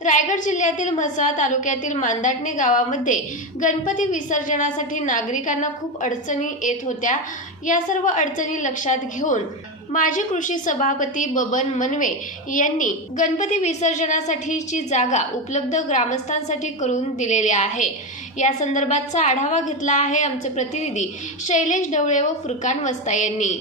रायगड जिल्ह्यातील म्हसळा तालुक्यातील मांदाटणे गावामध्ये गणपती विसर्जनासाठी नागरिकांना खूप अडचणी येत होत्या. या सर्व अडचणी लक्षात घेऊन माजी कृषी सभापती बबन मनवे यांनी गणपती विसर्जनासाठीची जागा उपलब्ध ग्रामस्थांसाठी करून दिलेली आहे. या संदर्भातचा आढावा घेतला आहे आमचे प्रतिनिधी शैलेश ढवळे व फुरकान वस्ता यांनी.